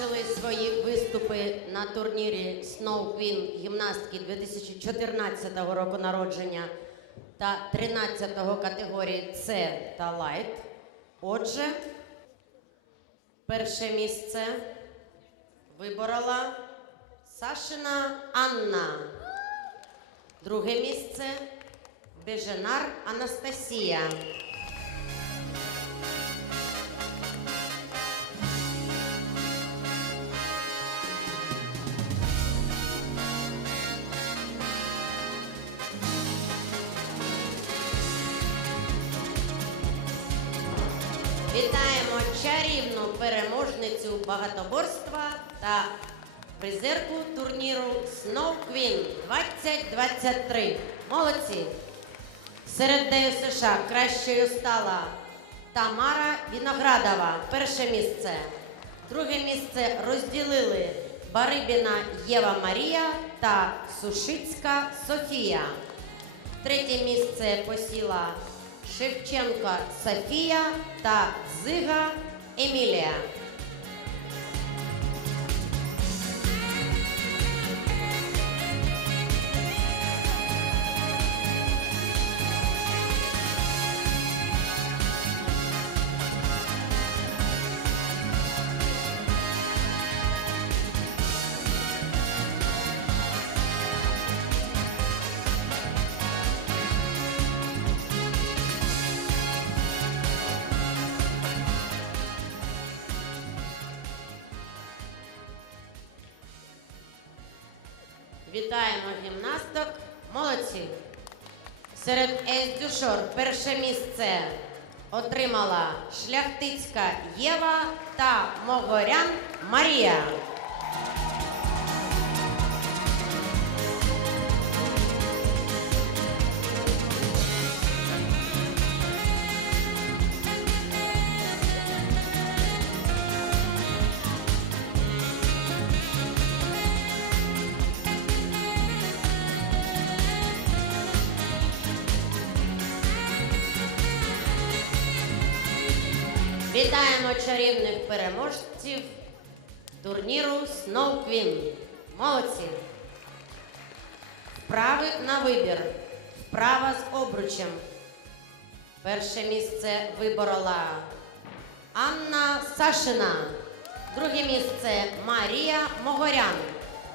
завершили свої виступи на турнірі Snow Queen гімнастки 2014 року народження та 13 категорії С та Лайт. Отже, перше місце виборола Сашина Анна. Друге місце Беженар Анастасія. Переможницю багатоборства та призерку турніру Snow Queen 2023. Молодці! Серед ДЮСШ кращою стала Тамара Віноградова. Перше місце. Друге місце розділили Барибіна Єва Марія та Сушицька Софія. Третє місце посіла Шевченко Софія та Зига Emilia. Гімнасток. Молодці. Серед ес-дюшор перше місце отримала Шляхтицька Єва та Могорян Марія. Snow. Молодці. Вправи на вибір. Вправа з обручем. Перше місце виборола Анна Сашина. Друге місце Марія Могорян.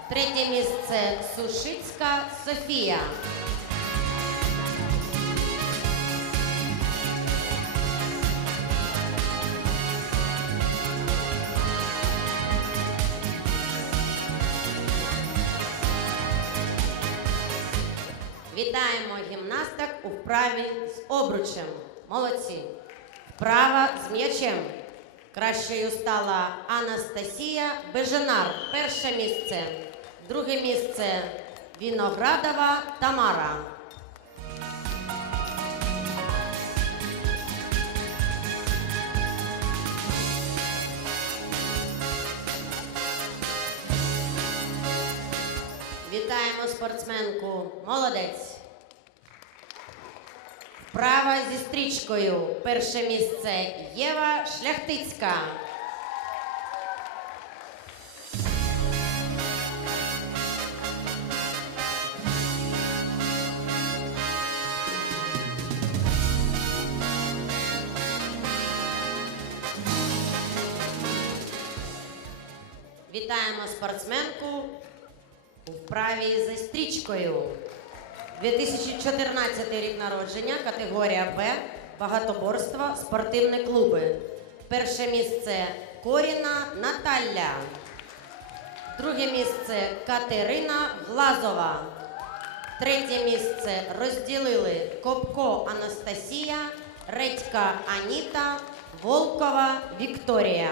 Третє місце Сушицька Софія. Вправі з обручем. Молодці. Вправа з м'ячем. Кращою стала Анастасія Беженар. Перше місце. Друге місце Віноградова Тамара. Вітаємо спортсменку. Молодець. Вправа зі стрічкою. Перше місце Єва Шляхтицька. Вітаємо спортсменку у вправі зі стрічкою. 2014 рік народження, категорія Б, багатоборство, спортивні клуби. Перше місце Коріна Наталя. Друге місце Катерина Глазова. Третє місце розділили Копко Анастасія, Редька Аніта, Волкова Вікторія.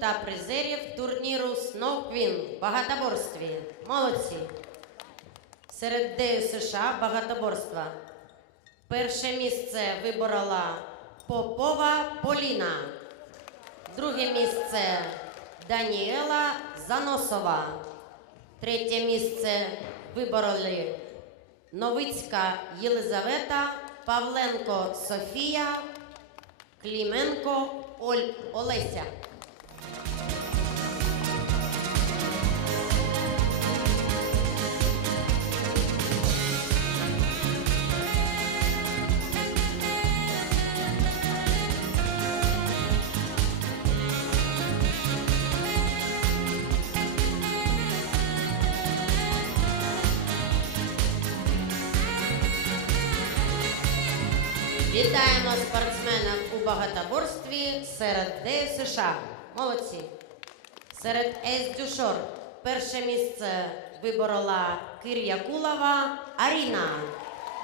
Та призерів турніру Queen в багатоборстві. Молодці! Серед Дею США багатоборства. Перше місце виборола Попова Поліна. Друге місце Даніела Заносова. Третє місце вибороли Новицька Єлизавета, Павленко Софія, Кліменко Оль Олеся. Вітаємо спортсменів у багатоборстві серед Д США. Молодці. Серед Ес Дюшор перше місце виборола Кир'якулова Аріна.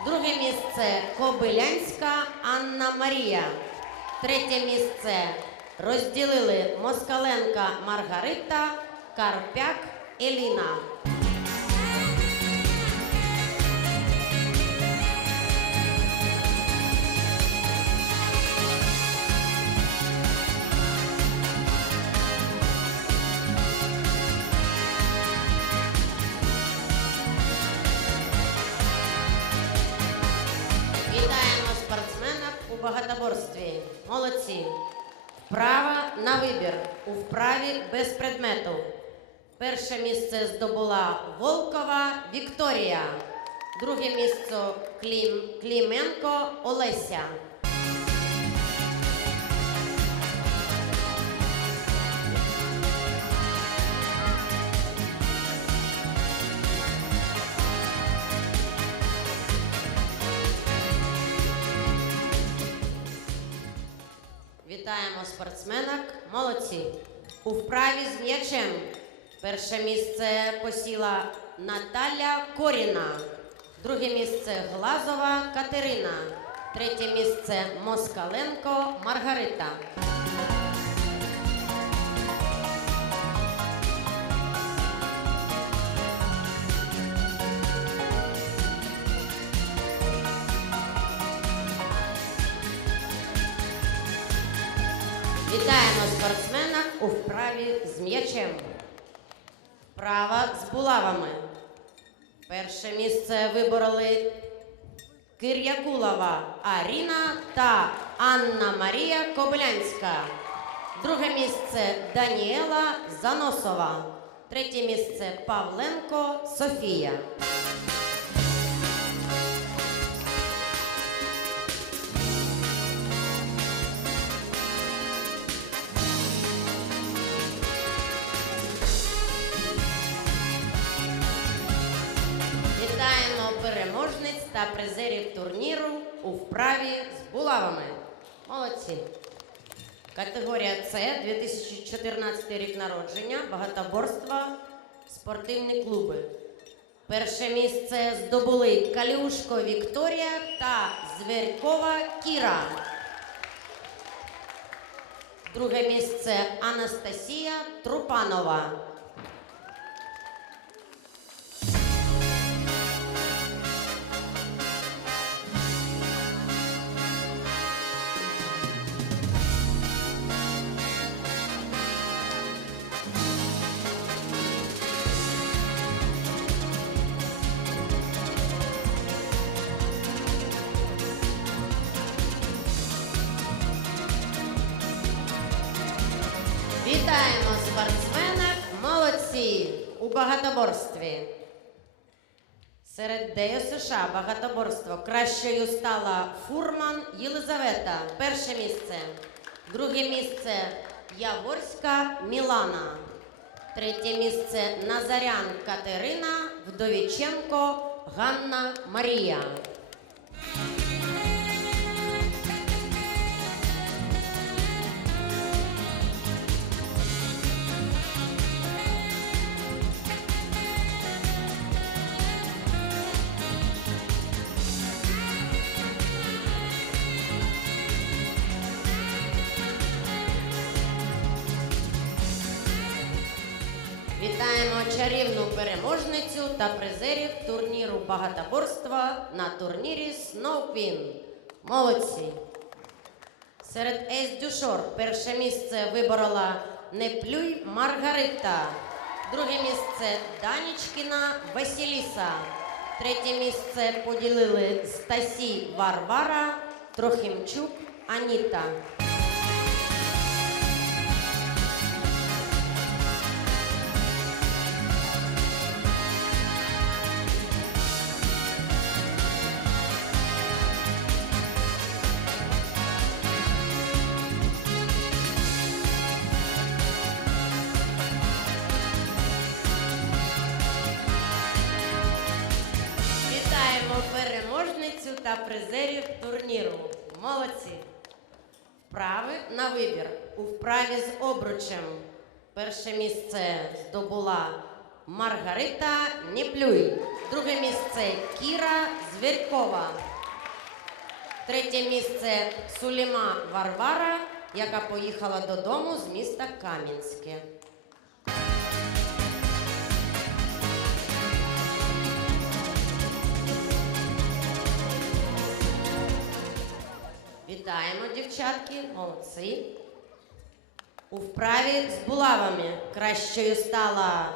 Друге місце Кобилянська Анна Марія. Третє місце розділили Москаленка Маргарита, Карпяк Еліна. У. Молодці. Вправа на вибір. У вправі без предмету. Перше місце здобула Волкова Вікторія. Друге місце Клім... Кліменко Олеся. Молодці. У вправі з м'ячем. Перше місце посіла Наталя Коріна. Друге місце Глазова Катерина. Третє місце Москаленко Маргарита. З м'ячем. Вправа з булавами. Перше місце вибороли Кир'якулова Аріна та Анна Марія Кобилянська. Друге місце Даніела Заносова. Третє місце Павленко Софія. Та призерів турніру у вправі з булавами. Молодці. Категорія С 2014 рік народження, багатоборства, спортивні клуби. Перше місце здобули Калюшко Вікторія та Зверькова Кіра. Друге місце Анастасія Трупанова. Вітаємо спортсменок, молодці у багатоборстві. Серед ДЮ США багатоборство кращою стала Фурман Єлизавета. Перше місце. Друге місце Яворська Мілана. Третє місце Назарян Катерина, Вдовіченко Ганна Марія. Переможницю та призерів турніру багатоборства на турнірі Snowpin. Молодці! Серед Ейс Дюшор перше місце виборола Не плюй Маргарита. Друге місце Данічкіна Василіса. Третє місце поділили Стасі Варвара, Трохимчук Аніта. Молодці! Вправи на вибір. У вправі з обручем. Перше місце здобула Маргарита Неплюй. Друге місце Кіра Звіркова. Третє місце Суліма Варвара, яка поїхала додому з міста Кам'янське. Дівчатки, молодці. У вправі з булавами кращою стала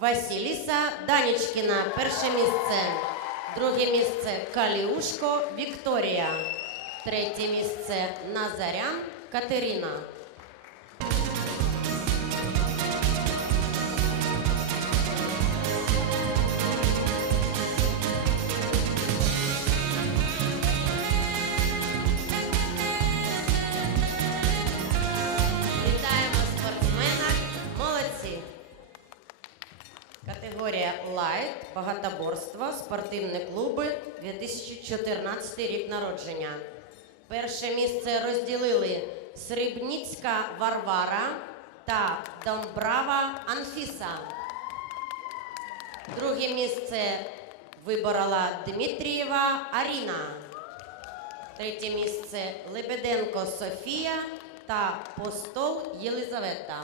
Василіса Данічкіна, перше місце. Друге місце Каліушко Вікторія. Третє місце Назарян Катерина. Лайт, багатоборство, спортивні клуби, 2014 рік народження. Перше місце розділили Срібніцька Варвара та Домбрава Анфіса. Друге місце виборола Дмитрієва Аріна. Третє місце Лебеденко Софія та Постол Єлизавета.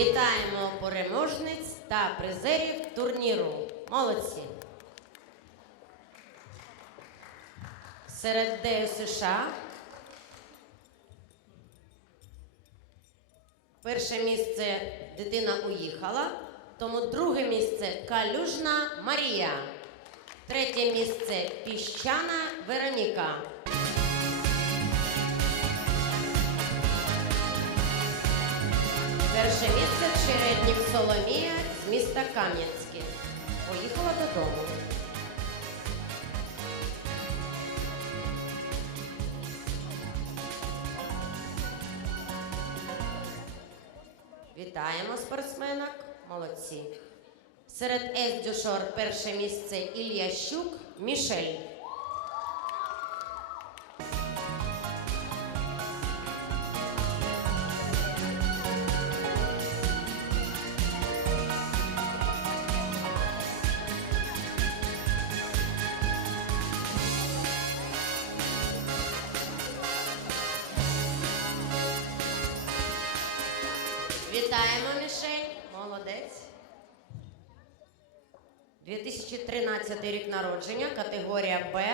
Вітаємо переможниць та призерів турніру. Молодці! Серед ДЮ США перше місце дитина уїхала, тому друге місце Калюжна Марія. Третє місце Піщана Вероніка. Перше місце Череднік Соломія з міста Кам'янське. Поїхала додому. Вітаємо спортсменок. Молодці. Серед Ес-Дюшор перше місце Ілля Щук Мішель. Народження, категорія Б.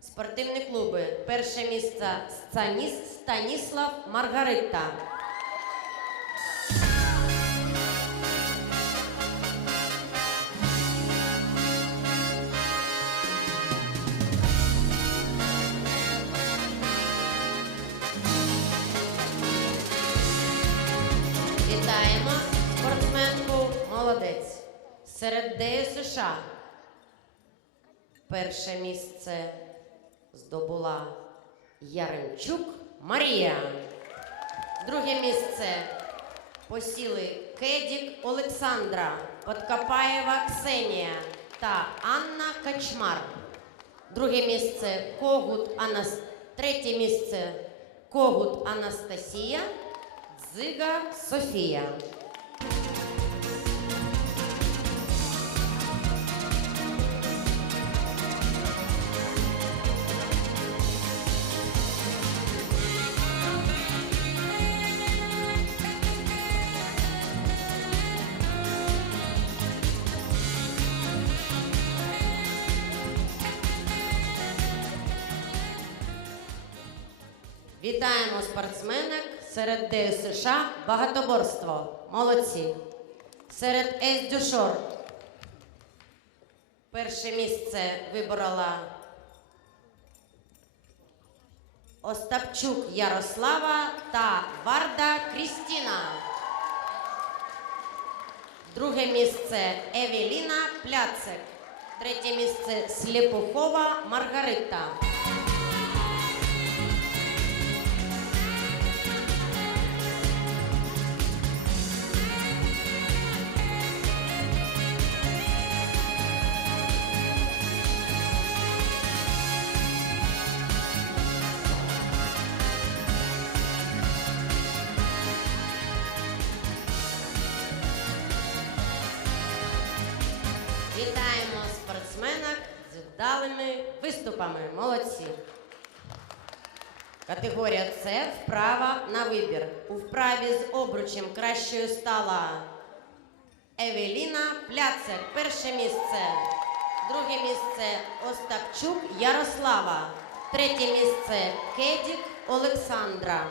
Спортивні клуби. Перше місце Станіс, Станіслав Маргарита. Вітаємо спортсменку молодець. Серед ДЮ США перше місце здобула Яремчук Марія. Друге місце посіли Кедік Олександра, Подкопаєва Ксенія та Анна Качмар. Друге місце Когут Анас... Третє місце Когут Анастасія, Дзига Софія. Вітаємо спортсменок серед ДЮСШ багатоборство. Молодці. Серед Ес-Дюшор. Перше місце виборола Остапчук Ярослава та Варда Крістіна. Друге місце Евеліна Пляцик. Третє місце Сліпухова Маргарита. Спортсменок з вдалими виступами. Молодці. Категорія С вправа на вибір. У вправі з обручем кращою стала Евеліна Пляцер. Перше місце. Друге місце Остапчук Ярослава. Третє місце Кедік Олександра.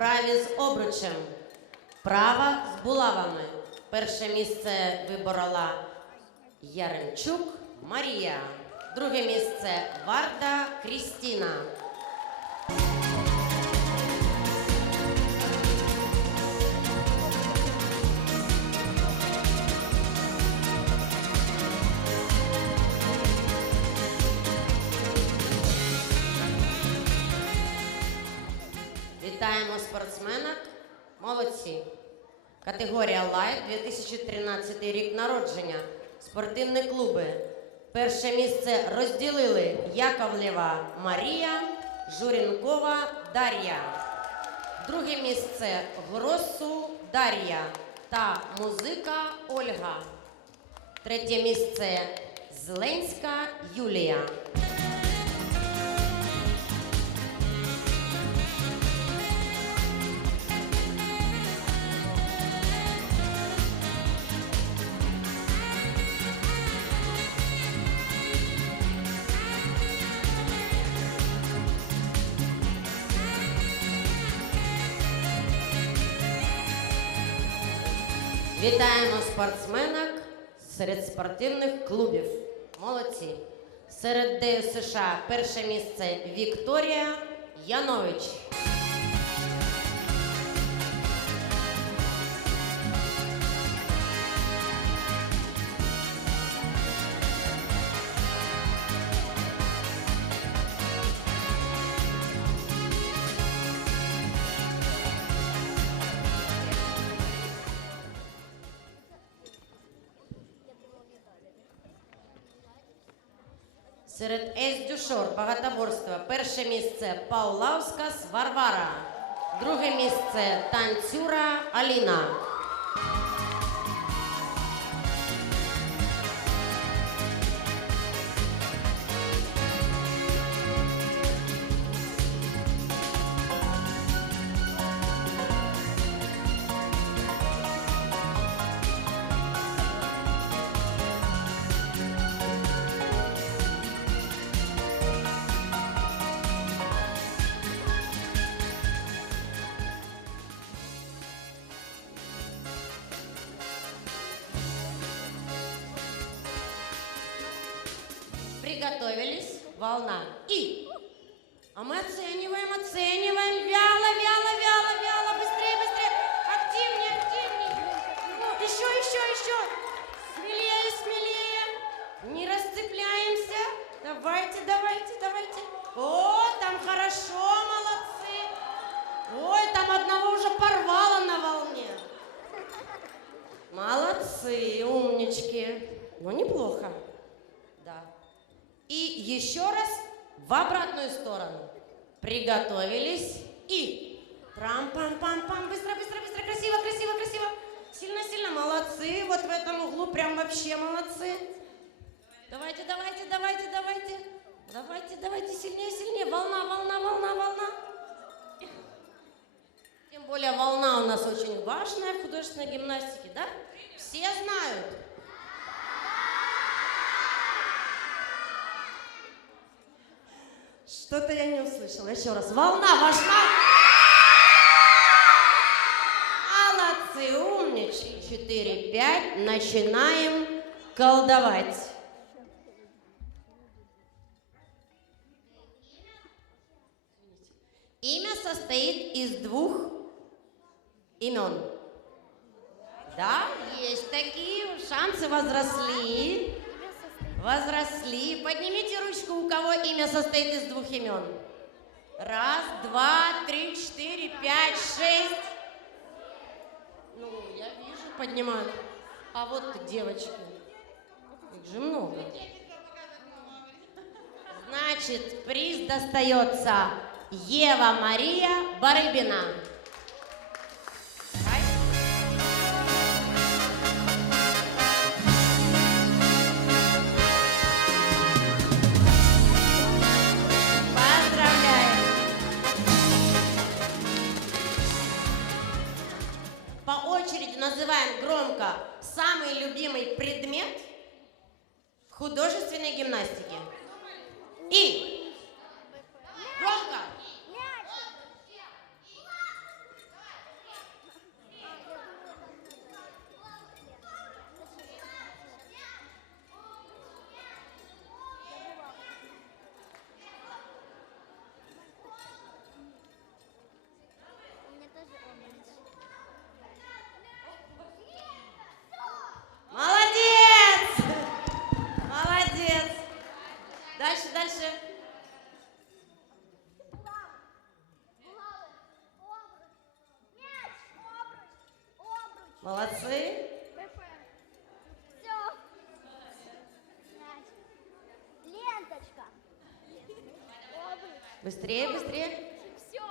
Вправі з обручем. Права з булавами. Перше місце виборола Яремчук Марія. Друге місце Варда Крістіна. Молодці. Категорія Лайт 2013 рік народження. Спортивні клуби. Перше місце розділили Яковлєва Марія, Журінкова Дар'я. Друге місце Гросу Дар'я та музика Ольга. Третє місце Зленська Юлія. Вітаємо спортсменок серед спортивних клубів. Молодці. Серед ДЮСШ США перше місце Вікторія Янович. Серед Ес-Дюшор багатоборства перше місце Паулавська Варвара. Друге місце танцюра Аліна. Павлові Что-то я не услышала. Еще раз. Волна вошла. А, молодцы, умнички. Четыре, пять. Начинаем колдовать. Имя состоит из двух имен. Да, есть такие шансы возросли. имя состоит из двух имен. Раз, два, три, четыре, пять, шесть. Ну, я вижу, поднимают А вот девочки. Их же много. Значит, приз достается Ева Мария Барыбина. Молодцы. Все. Ленточка. Быстрее, быстрее. Все.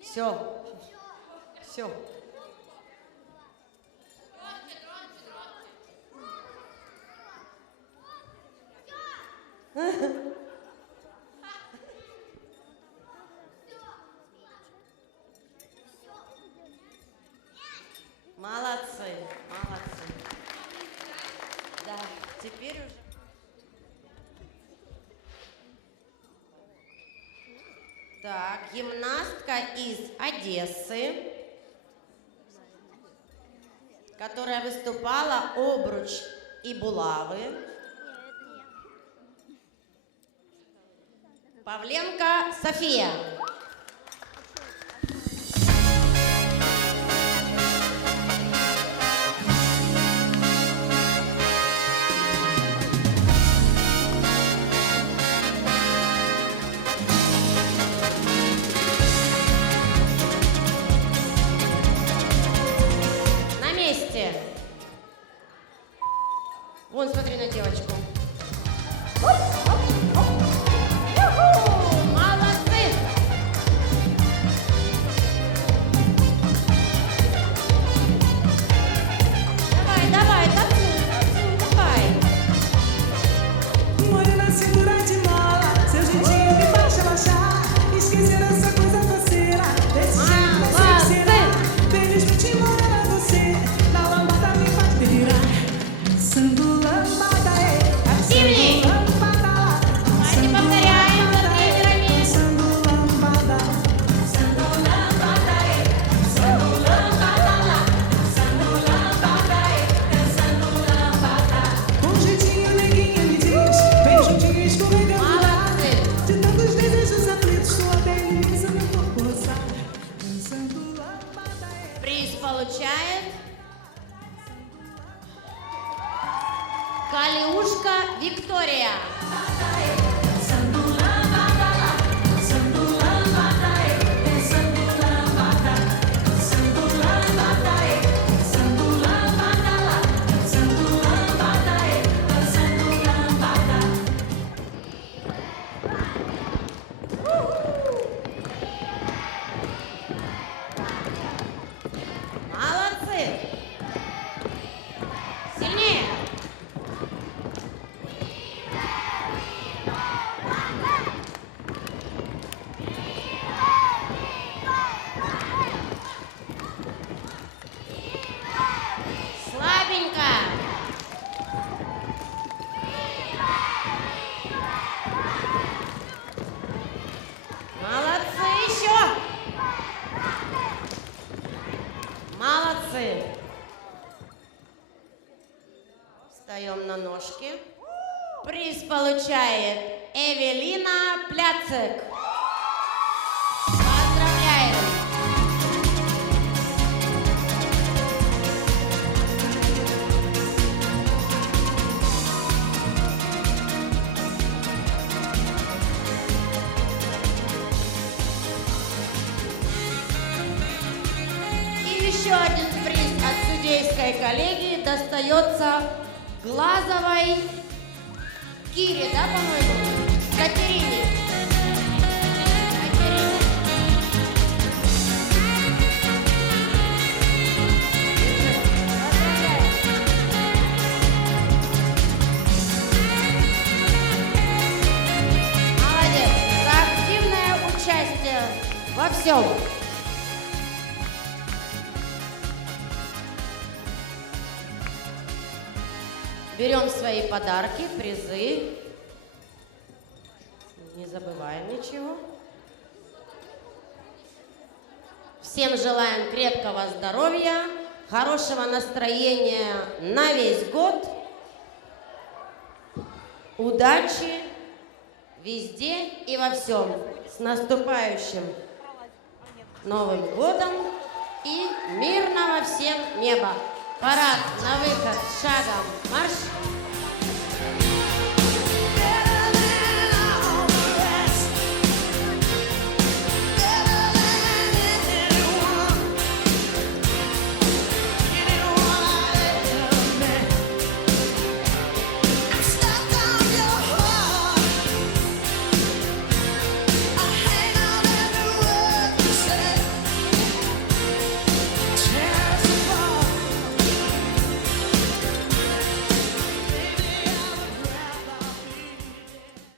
Все. Все. Все. і булави. Павленко Софія. Получает Эвелина Пляцек. Еще один приз от судейской коллегии достается Глазовой Кире, да, по-моему? Катерине. Молодец. За активное участие во всем. Свои подарки, призы. Не забываем ничего. Всем желаем крепкого здоровья, хорошего настроения на весь год, удачи везде и во всем. С наступающим Новым годом и мирного всем неба. Парад на выход шагом марш.